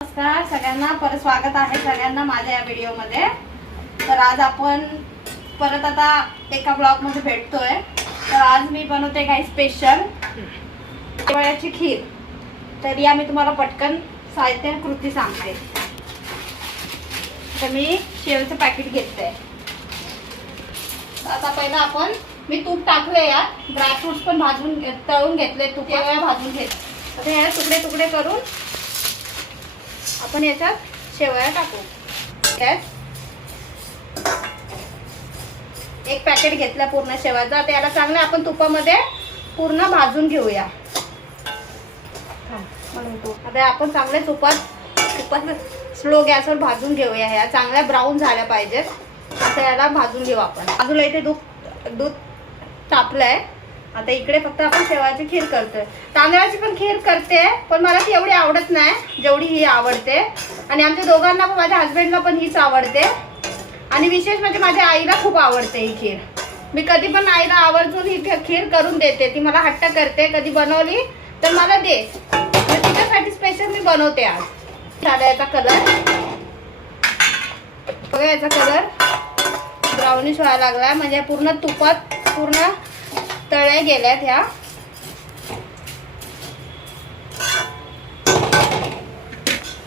नमस्कार सगळ्यांना, परत स्वागत आहे सगळ्यांना माझ्या या व्हिडिओमध्ये। तर आज आपण परत आता एका ब्लॉग मध्ये भेटतोय। तर आज मी बनवते काही स्पेशल शेवयाची खीर। तर या मी तुम्हाला पटकन साहित्य कृती सांगते। तर मी शेवयाचं पॅकेट घेतले। आता पहिला मी तूप टाकले, यात ड्रायफ्रुट्स पण भाजून तळून घेतले, शेवया भाजून घेतले। आता याला तुकडे तुकडे करून आपण याच्यात शेवया टाकू। एक पॅकेट घेतला पूर्ण शेवयाचा। आता याला चांगलं आपण तुपामध्ये पूर्ण भाजून घेऊया। आता आपण चांगले तुपात स्लो गॅसवर भाजून घेऊया। ह्या चांगल्या ब्राऊन झाल्या पाहिजेत, असं याला भाजून घेऊ आपण। बाजूला इथे दूध तापलंय। आता इकडे फक्त आपण शेवयाची खीर करतोय। तांदळाची पण खीर करते, पण मला ती एवढी आवडत नाही जेवढी ही आवडते। आणि आमच्या दोघांना पण, माझ्या हस्बंडला पण हीच आवडते। आणि विशेष म्हणजे माझ्या आईला खूप आवडते ही खीर। मी कधी पण आईला आवर्जून ही खीर करून देते। ती मला हट्ट करते, कधी बनवली तर मला दे, तिच्यासाठी स्पेशल मी बनवते आज। झाला याचा कलर बघा, याचा कलर ब्राउनिश व्हायला लागला, म्हणजे पूर्ण तुपात पूर्ण तळ्या गेल्यात ह्या।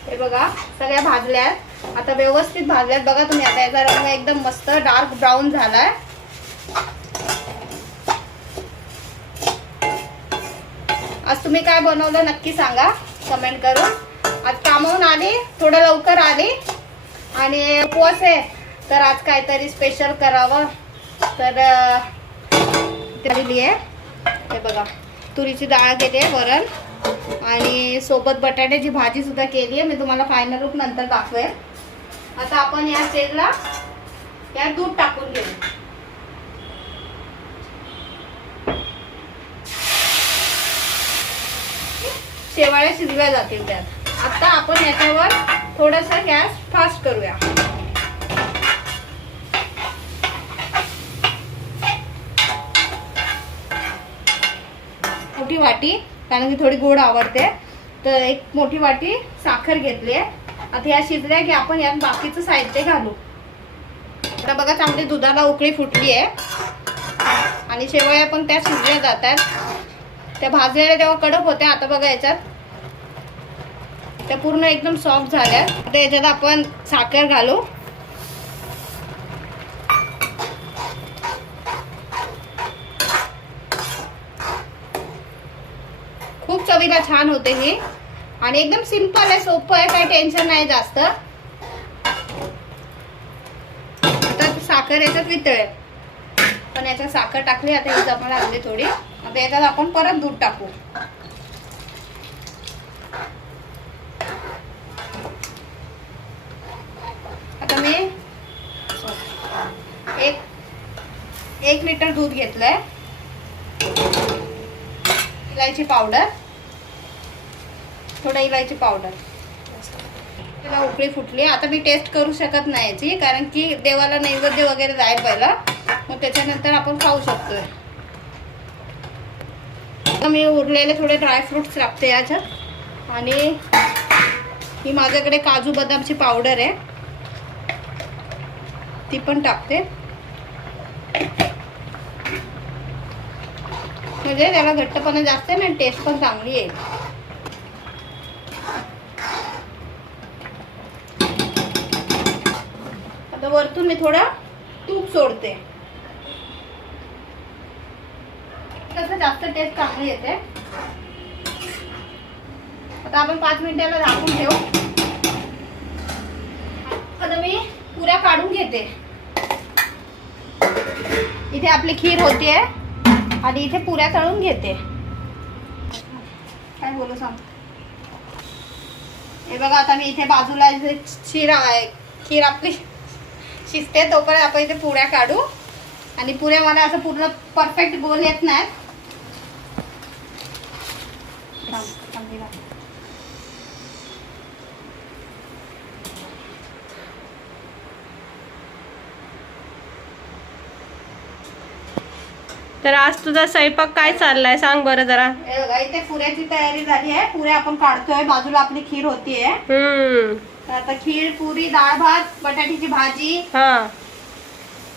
हे बघा सगळ्या भाजल्यात, आता व्यवस्थित भाजल्यात बघा तुम्ही। आता याचा रंग एकदम मस्त डार्क ब्राऊन झालाय। आज तुम्ही काय बनवलं नक्की सांगा कमेंट करून। आज कामावून आली, थोडं लवकर आली आणि उपवास आहे, तर आज काहीतरी स्पेशल करावं। तर हे बघा, तुरीची डाळ घेते, वरण, आणि सोबत बटाट्याची भाजी सुद्धा केली आहे। मी तुम्हाला फायनल लुक नंतर दाखवेल। आता आपण या स्टेजला या दूध टाकून घेऊ। शेवया शिजल्या जातील त्यात। आता आपण याच्यावर थोडासा गॅस फास्ट करूया। मोठी वाटी, कारण की थोडी गोड आवडते, तर एक मोठी वाटी साखर घेतली आहे। आता या शिजल्या की आपण यात बाकीचं साहित्य घालू। आता बघा चांगली दुधाला उकळी फुटली आहे आणि शेवया पण त्या शिजल्या जातात। त्या भाजलेल्या तेव्हा कडक होत्या, आता बघा याच्यात त्या पूर्ण एकदम सॉफ्ट झाल्या। आता याच्यात आपण साखर घालू। खूप चवीला छान होते ही, आणि एकदम सिंपल आहे, सोपं आहे, काही टेन्शन नाही जास्त। आता साखर याच्यात वितळेल, पण याच्यात साखर टाकली, आता ही जमा लागली थोडी। आता याच्यात आपण परत दूध टाकू। आता मी एक लिटर दूध घेतलंय। इलायची पावडर, थोडा इलायची पावडर, त्याला उकळी फुटली। आता मी टेस्ट करू शकत नाही याची, कारण की देवाला नैवेद्य वगैरे जाईल पहिला, मग त्याच्यानंतर आपण खाऊ शकतोय। आता मी उरलेले थोडे ड्रायफ्रुट्स टाकते याच्यात, आणि ही माझ्याकडे काजू बदामची पावडर आहे, ती पण टाकते, म्हणजे त्याला घट्टपणा जास्त आहे आणि टेस्ट पण चांगली येईल। आता वरतून मी थोडं तूप सोडते, कसं जास्त टेस्ट चांगली येते। आता आपण 5 मिनिटाला झाकून ठेवू। आता मी पुऱ्या काढून घेते। इथे आपली खीर होतीये आणि इथे पुऱ्या तळून घेते। काय बोलू सांग। हे बघा, आता मी इथे बाजूला खीर आपली शिजते, तोपर्यंत आपण इथे पुऱ्या काढू। आणि पुऱ्या मला असं पूर्ण परफेक्ट गोल येत नाहीत। तर आज तुझा स्वयंपाक काय चाललाय सांग बरं जरा. हे बघा इथे पुऱ्याची तयारी झाली आहे. पुऱ्या आपण काढतोय. बाजूला आपली खीर होतीये. तर आता खीर, पुरी, डाळ भात, बटाट्याची भाजी. हा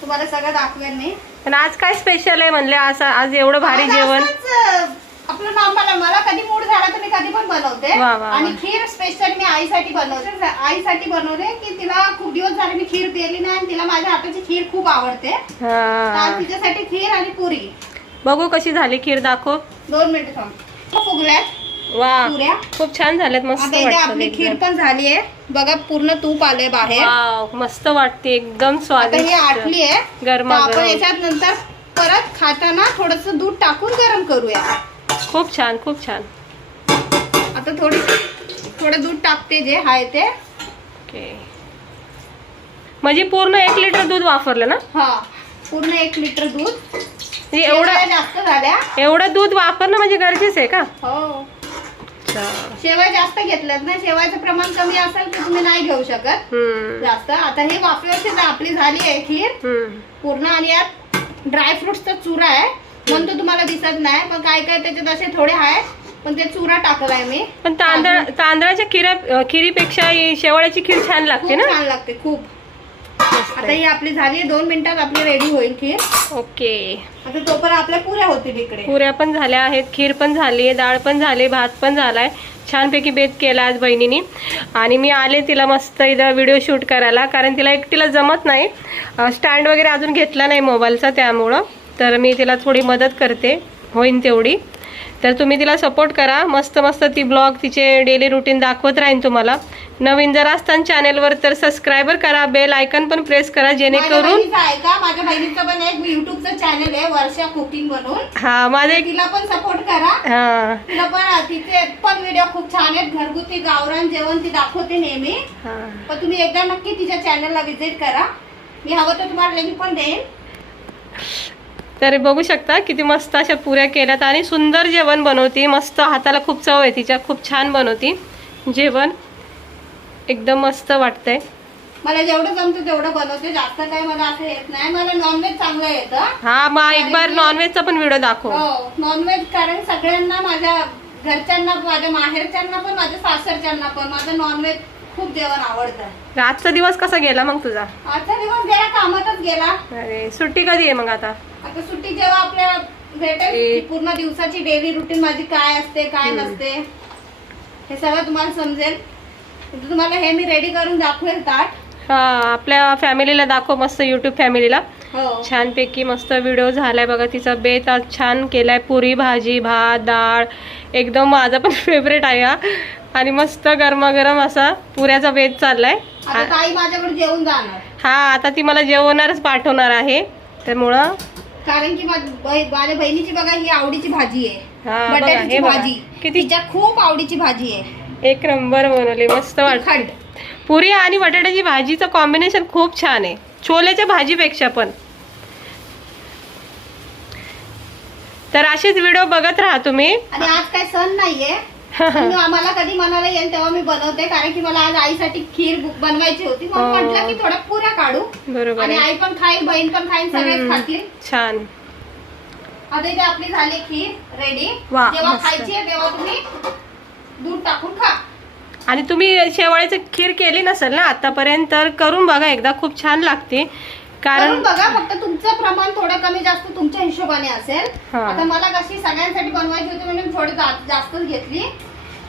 तुम्हाला सगळं दाखवेल मी. पण आज काय स्पेशल आहे म्हणले आज एवढं भारी जेवण. आपलं नॉर्मल. मला कधी मूड झाला तर मी कधी पण बनवते. वा, वा. आणि खीर स्पेशल मी आईसाठी बनवते. आईसाठी बनवते की तिला खूप दिवस झाले मी खीर पेरली नाही आणि तिला माझ्या हाताची खीर खूप आवडते. तर तिच्यासाठी खीर आणि पुरी. बघू कशी झाली खीर, दाखव. 2 मिनिट थांब. फुगल्यात वा पुऱ्या. खूप छान झालेत. मस्त आता इथे आपली खीर पण झाली आहे. बघा पूर्ण तूप आलंय बाहेर. वाव, मस्त वाटते एकदम आता स्वादिष्ट. ही आटली आहे. गरमा आपण याच्यात नंतर परत खाताना थोडस दूध टाकून गरम करूया. खूप छान खूप छान. आता थोडं दूध टाकते जे आहे ते. ओके. म्हणजे पूर्ण 1 लिटर दूध वापरलं ना. हा पूर्ण 1 लिटर दूध. एवढं जास्त झाल्या. एवढं दूध वापरणं म्हणजे गरजेचं आहे का. हो. शेवया जास्त घेतल्यात ना. शेवयाचं प्रमाण कमी असेल तर तुम्ही नाही घेऊ शकत जास्त. आता हे वाफल्याची आपली झाली आहे खीर पूर्ण. आणि यात ड्रायफ्रुट्सचा चुरा आहे म्हणून तो तुम्हाला दिसत नाही. पण काय काय त्याच्यात असे थोडे आहे पण ते चुरा टाकलाय मी. पण तांदळाच्या खिरीपेक्षा शेवळ्याची खीर छान लागते ना. छान लागते खूप. आता ही आपली झाली 2 मिनिटात आपली रेडी होईल खीर. ओके. आता तोपर्यंत आपल्या पुऱ्या होतील इकडे. पुऱ्या पण झाल्या आहेत, खीर पण झाली आहे, डाळ पण झाली, भात पण झालाय. छानपैकी बेत केला आज बहिणीनी. आणि मी आले तिला मस्त इथं व्हिडिओ शूट करायला, कारण तिला एकटीला जमत नाही. स्टँड वगैरे अजून घेतला नाही मोबाईलचा, त्यामुळं तर मी तिला थोडी मदत करते होईन तेवढी. तर तुम्ही तिला सपोर्ट करा. मस्त मस्त ती ब्लॉग तिचे डेली रुटीन दाखवत राहीन तुम्हाला. नवीन जर असताना चॅनेलवर तर सबस्क्रायबर करा, बेल आयकन पण प्रेस करा, जेणेकरून माझ्या बहिणीचं पण एक युट्यूबचं चॅनल आहे वर्षा कुकिंग म्हणून. हा माझे तिला पण सपोर्ट करा. हा तिला पण तिचे पण व्हिडिओ खूप छान आहेत. घरगुती गावरान जेवण ती दाखवते नेहमी. पण तुम्ही एकदा नक्की तिच्या चॅनलला व्हिजिट करा. मी हवं तर तुम्हाला लिंक पण देईन. तर बघू शकता किती मस्त अशा पुऱ्या केल्यात आणि सुंदर जेवण बनवती. मस्त हाताला खूप चव आहे तिच्या. खूप छान बनवती जेवण. एकदम मस्त वाटतंय. मला जेवढं जमतं तेवढं बनवते. जास्त काय मला असं येत नाही. मला नॉनव्हेज चांगलं येतं. हा मग एक बार नॉनव्हेजचा पण व्हिडिओ दाखव. हो नॉनव्हेज. कारण सगळ्यांना, माझ्या घरच्यांना, माझ्या माहेरच्यांना पण, माझ्या सासरच्यांना पण माझं नॉनव्हेज खूप जेवण आवडतं. आजचा दिवस कसा गेला मग तुझा. आजचा दिवस गेला कामातच गेला. अरे सुट्टी कधी आहे मग आता. आता सुट्टी जेव्हा आपल्याला भेटेल पूर्ण दिवसाची डेली रुटीन माझी काय असते काय नसते हे सगळं तुम्हाला समजेल. तुम्हाला हे मी रेडी करून दाखवेल ताट. हा आपल्या फॅमिलीला दाखव, मस्त युट्यूब फॅमिलीला. हो छानपैकी मस्त व्हिडिओ झालाय बघा. तिचा बेत आज छान केलाय. पुरी भाजी, भात, डाळ एकदम माझा पण फेवरेट आहे हा. आणि मस्त गरमागरम असा पुऱ्याचा बेत चाललाय. आता ताई माझ्याकडे जेवून जाणार. हा आता ती मला जेवणारच पाठवणार आहे. त्यामुळं कारण की माझ्या बहिणीची बघा ही आवडीची भाजी आहे. हा बटाट्याची भाजी किती तिच्या खूप आवडीची भाजी आहे. एक नंबर बनवली. मस्त वाटते. पुरी आणि बटाट्याची भाजीचं कॉम्बिनेशन खूप छान आहे, छोल्याच्या भाजीपेक्षा पण. तर असेच व्हिडिओ बघत राहा तुम्ही. आणि आज काय सण नाहीये. आम्हाला कधी मनाला येईल तेव्हा मी बनवते. कारण की मला आज आईसाठी खीर बनवायची होती म्हणून म्हटलं की थोड्या पुऱ्या काढू. बरोबर. आणि आई पण खाईल, बहीण पण खाईल, सगळेच खातील. छान. आता इथे आपली झाली खीर रेडी. जेव्हा खायची आहे तेव्हा तुम्ही दूध टाकून खा. आणि तुम्ही शेवळ्याची खीर केली नसेल ना आतापर्यंत तर करून बघा एकदा. खूप छान लागते. कारण बघा फक्त तुमचं प्रमाण थोडं कमी जास्त तुमच्या हिशोबाने असेल. आता मला कशी सगळ्यांसाठी बनवायची होती म्हणून थोडी जास्तच घेतली.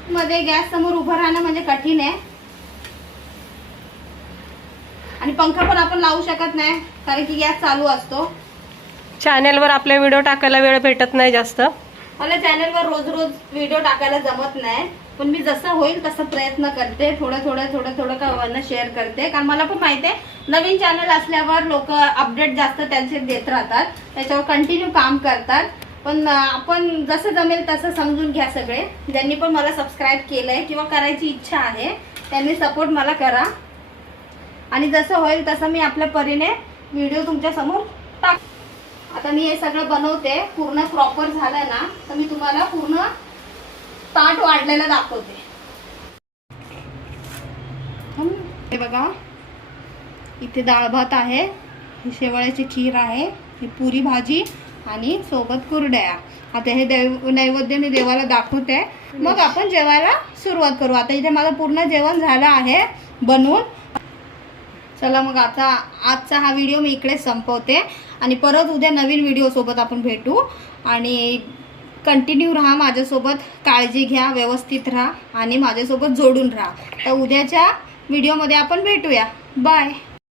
मध्ये गॅस समोर उभं राहणं म्हणजे कठीण आहे. आणि पंखा पण आपण लावू शकत नाही कारण की गॅस चालू असतो. चॅनेलवर आपले व्हिडिओ टाकायला वेळ भेटत नाही जास्त. मला चॅनेलवर रोज रोज व्हिडिओ टाकायला जमत नाही. पण मी जसं होईल तसं प्रयत्न करते. थोडं का शेअर करते. कारण मला पण माहिती आहे नवीन चॅनल असल्यावर लोक अपडेट जास्त त्यांचे देत राहतात. त्याच्यावर कंटिन्यू काम करतात. पण आपण जसं जमेल तसं समजून घ्या सगळे. ज्यांनी पण मला सबस्क्राईब केलंय किंवा करायची इच्छा आहे त्यांनी सपोर्ट मला करा. आणि जसं होईल तसं मी आपल्या परीने व्हिडिओ तुमच्या समोर टाक. आता मी हे सगळं बनवते. पूर्ण प्रॉपर झालं ना तर मी तुम्हाला पूर्ण ताट वाढलेलं दाखवते. हे बघा इथे डाळ भात आहे, ही शेवळ्याची खीर आहे, ही पुरी भाजी आणि सोबत कुरड्या. आता हे नैवेद्य मी देवाला दाखवते, मग आपण जेवायला सुरुवात करू. आता इथे माझं पूर्ण जेवण झालं आहे बनवून. चला मग आता आजचा हा व्हिडिओ मी इकडे संपवते आणि परत उद्या नवीन व्हिडिओ सोबत आपण भेटू. आणि कंटिन्यू राहा माझ्यासोबत, काळजी घ्या, व्यवस्थित राहा आणि माझ्यासोबत जोडून राहा. तर उद्याच्या व्हिडिओमध्ये आपण भेटूया. बाय.